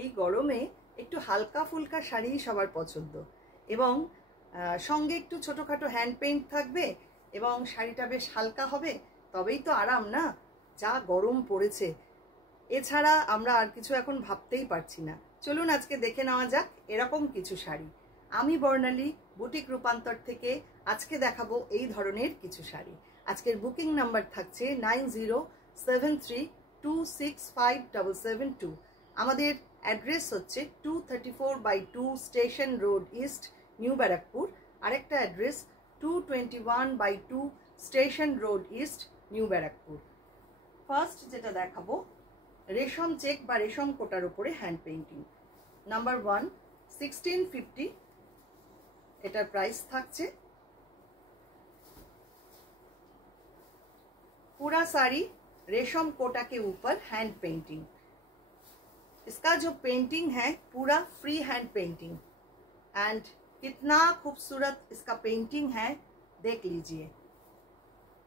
এই গরমে একটু হালকা ফুলকা শাড়ি সবার পছন্দ এবং সঙ্গে একটু ছোটোখাটো হ্যান্ড পেইন্ট থাকবে এবং শাড়িটা বেশ হালকা হবে, তবেই তো আরাম না? যা গরম পড়েছে, এছাড়া আমরা আর কিছু এখন ভাবতেই পারছি না। চলুন আজকে দেখে নেওয়া যাক এরকম কিছু শাড়ি। আমি বর্ণালী বুটিক রূপান্তর থেকে আজকে দেখাবো এই ধরনের কিছু শাড়ি। আজকের বুকিং নাম্বার থাকছে 9073265772। আমাদের অ্যাড্রেস হচ্ছে 234/2 station road east, new Barrackpore. আরেকটা address 221/2 station road east, new Barrackpore. First যেটা দেখাবো রেশম চেক বা রেশম কোটার উপরে হ্যান্ড পেইন্টিং। নাম্বার 1 1650, এটার প্রাইস থাকছে। पूरा साड़ी रेशम कोटा के ऊपर हैंड पेंटिंग। इसका जो पेंटिंग है पूरा फ्री हैंड पेंटिंग एंड कितना खूबसूरत इसका पेंटिंग है, देख लीजिए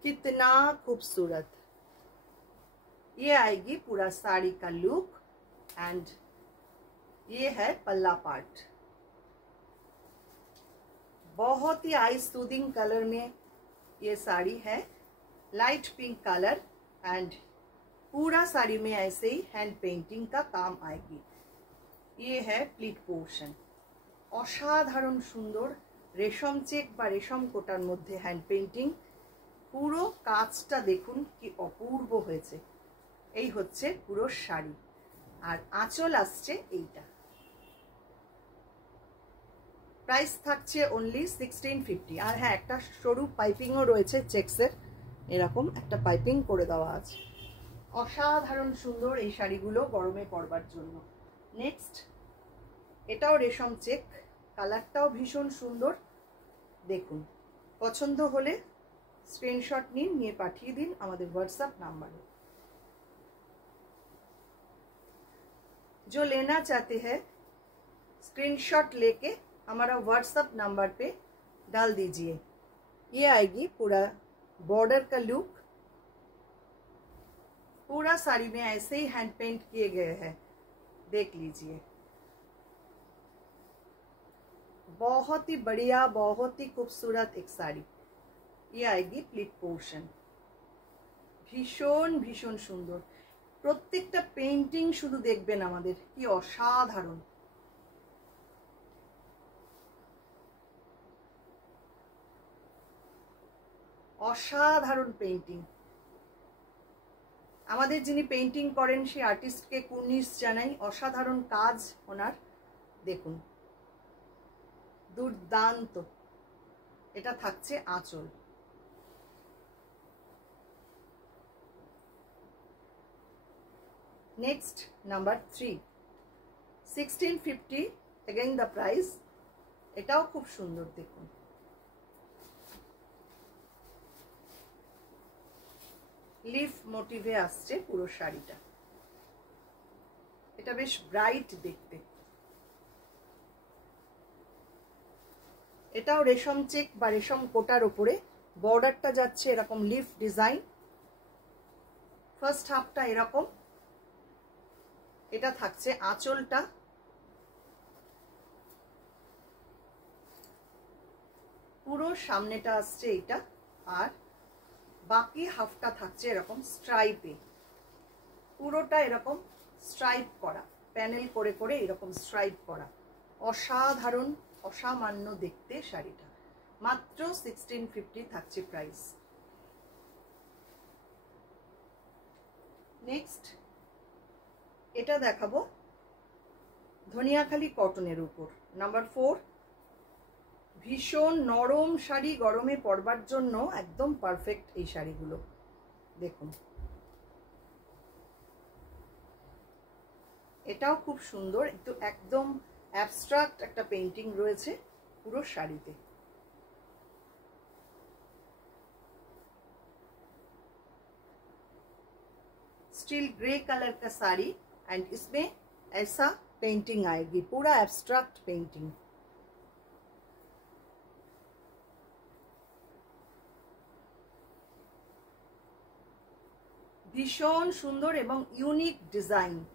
कितना खूबसूरत। ये आएगी पूरा साड़ी का लुक एंड ये है पल्ला पार्ट। बहुत ही आई सूदिंग कलर में ये साड़ी है, लाइट पिंक कलर एंड पूरा साड़ी में ऐसे ही हैंड पेंटिंग का काम आएगी। ये है प्लीट पोर्शन। असाधारण सुंदर रेशम चेक बा रेशम कोटार मध्य हैंड पेंटिंग। पुरो काजटा देखुन कि अपूर्व हয়েছে। এই হচ্ছে পুরো শাড়ি আর আঁচল আসছে এইটা। প্রাইস থাকছে অনলি 1650। আর হ্যাঁ, একটা সরু পাইপিংও রয়েছে চেকসের, এরকম একটা পাইপিং করে দেওয়া আছে। অসাধারণ সুন্দর এই শাড়িগুলো গরমে পরবার জন্য। নেক্সট এটাও রেশম চেক, কালারটাও ভীষণ সুন্দর। দেখুন, পছন্দ হলে স্ক্রিনশট নিন, নিয়ে পাঠিয়ে দিন আমাদের হোয়াটসঅ্যাপ নাম্বারে। जो लेना चाहते हैं स्क्रीनशॉट लेके हमारा व्हाट्सएप नंबर पे डाल दीजिए। ये आएगी पूरा बॉर्डर का लुक। पूरा साड़ी में ऐसे ही हैंड पेंट किए गए हैं, देख लीजिए। बहुत ही बढ़िया, बहुत ही खूबसूरत एक साड़ी। ये आएगी प्लीट पोर्शन। भीषण भीषण सुंदर। প্রত্যেকটা পেইন্টিং শুধু দেখবেন আমাদের, কি অসাধারণ। অসাধারণ পেইন্টিং। আমাদের যিনি পেইন্টিং করেন সেই আর্টিস্টকে কুর্নিশ জানাই। অসাধারণ কাজ ওনার, দেখুন দুর্দান্ত। এটা থাকছে আঁচল। Next number 3 1650, again the price. এটাও খুব সুন্দর, দেখুন লিফ মোটিভে আসছে পুরো শাড়িটা। এটা বেশ ব্রাইট দেখতে। এটাও রেশম চেক বা রেশম কোটার উপরে বর্ডারটা যাচ্ছে এরকম লিফ ডিজাইন। ফার্স্ট হাফটা এরকম, এটা থাকছে আঁচলটা। পুরো সামনেটা আসছে এইটা, আর বাকি হাফটা থাকছে এরকম স্ট্রাইপে। পুরোটা এরকম স্ট্রাইপ করা, প্যানেল করে করে এরকম স্ট্রাইপ করা। অসাধারণ অসামান্য দেখতে শাড়িটা। মাত্র 1650 থাকছে প্রাইস। নেক্সট এটা দেখাবো ধনিয়াখালি কটনের উপর। নাম্বার 4, ভীষণ নরম শাড়ি, গরমে পরবার জন্য একদম পারফেক্ট এই শাড়িগুলো। দেখুন এটাও খুব সুন্দর, একটু একদম অ্যাবস্ট্রাক্ট একটা পেইন্টিং রয়েছে পুরো শাড়িতে। स्टील ग्रे कलर का साड़ी एंड इसमें ऐसा पेंटिंग आएगी, पूरा एब्स्ट्रैक्ट पेंटिंग। भीषण सुंदर एवं यूनिक डिजाइन।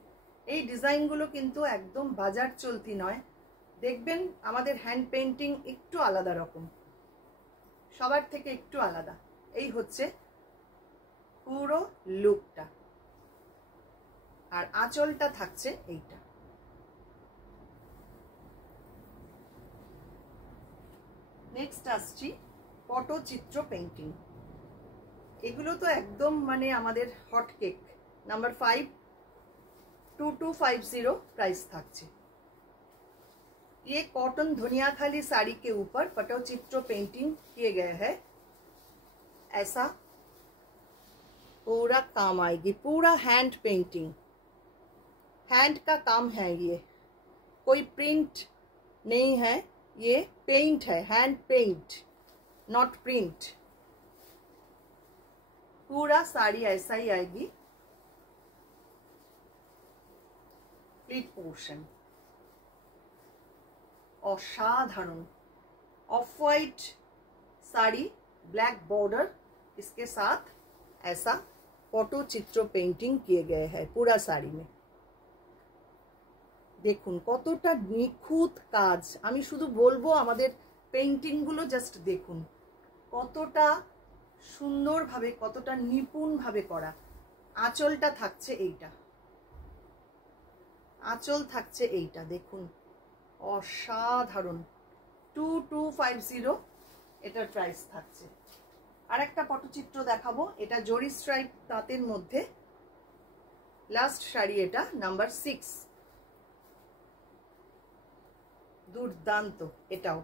এই ডিজাইনগুলো কিন্তু একদম বাজার চলতি নয়, দেখবেন আমাদের হ্যান্ড পেইন্টিং একটু আলাদা রকম, সবার থেকে একটু আলাদা। এই হচ্ছে পুরো লুকটা, আর আঁচলটা থাকছে এইটা। নেক্সট আসছি পটচিত্র পেইন্টিং। এগুলো তো একদম মানে আমাদের হট কেক। নাম্বার 5, 2250 प्राइस থাকছে। ये कॉटन धुनियाखाली साड़ी के ऊपर पटचित्र पेंटिंग किए गए हैं। ऐसा पूरा काम आएगी, पूरा हैंड पेंटिंग, हैंड का काम है ये, कोई प्रिंट नहीं है, ये पेंट है, हैंड पेंट, नॉट प्रिंट। पूरा साड़ी ऐसा ही आएगी। प्लीट पोर्शन असाधारण, of white sari, black border, इसके साथ ऐसा पटचित्र पेंटिंग किए गए हैं पूरा साड़ी में। দেখুন কতটা নিখুঁত কাজ। আমি শুধু বলবো আমাদের পেইন্টিং গুলো জাস্ট দেখুন কতটা সুন্দরভাবে, কতটা নিপুণভাবে করা। আঁচলটা থাকছে এইটা, আঁচল থাকছে এইটা, দেখুন অসাধারণ। 2250 এটার প্রাইস থাকছে। আর একটা পটচিত্র দেখাবো, এটা জরি স্ট্রাইপ তাঁতের মধ্যে লাস্ট শাড়ি, এটা নাম্বার 6, দুর্দান্ত। এটাও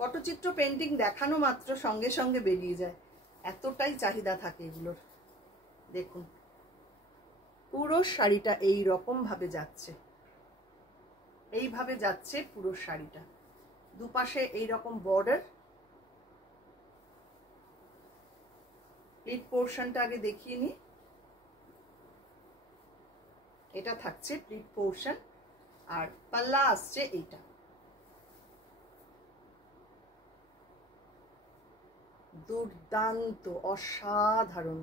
পটচিত্র পেন্টিং দেখানো মাত্র সঙ্গে সঙ্গে বেরিয়ে যায়, এতটাই চাহিদা থাকে এগুলোর। দেখুন পুরো শাড়িটা এই রকম ভাবে যাচ্ছে, এইভাবে যাচ্ছে পুরো শাড়িটা, দুপাশে এই রকম বর্ডার। প্লিট পোর্শনটা আগে দেখিয়ে নি, এটা থাকছে প্লিট পোর্শন, আর পাল্লা আসছে এইটা। দুর্দান্ত, অসাধারণ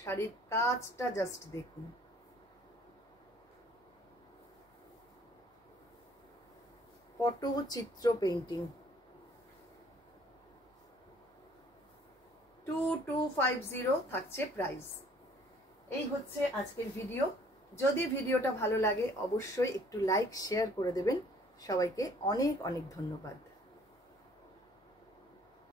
শাড়ির কাজটা জাস্ট দেখুন। পটচিত্র পেইন্টিং 2250 থাকছে প্রাইস। এই হচ্ছে আজকের ভিডিও। যদি ভিডিওটা ভালো লাগে অবশ্যই একটু লাইক শেয়ার করে দেবেন। সবাইকে অনেক অনেক ধন্যবাদ।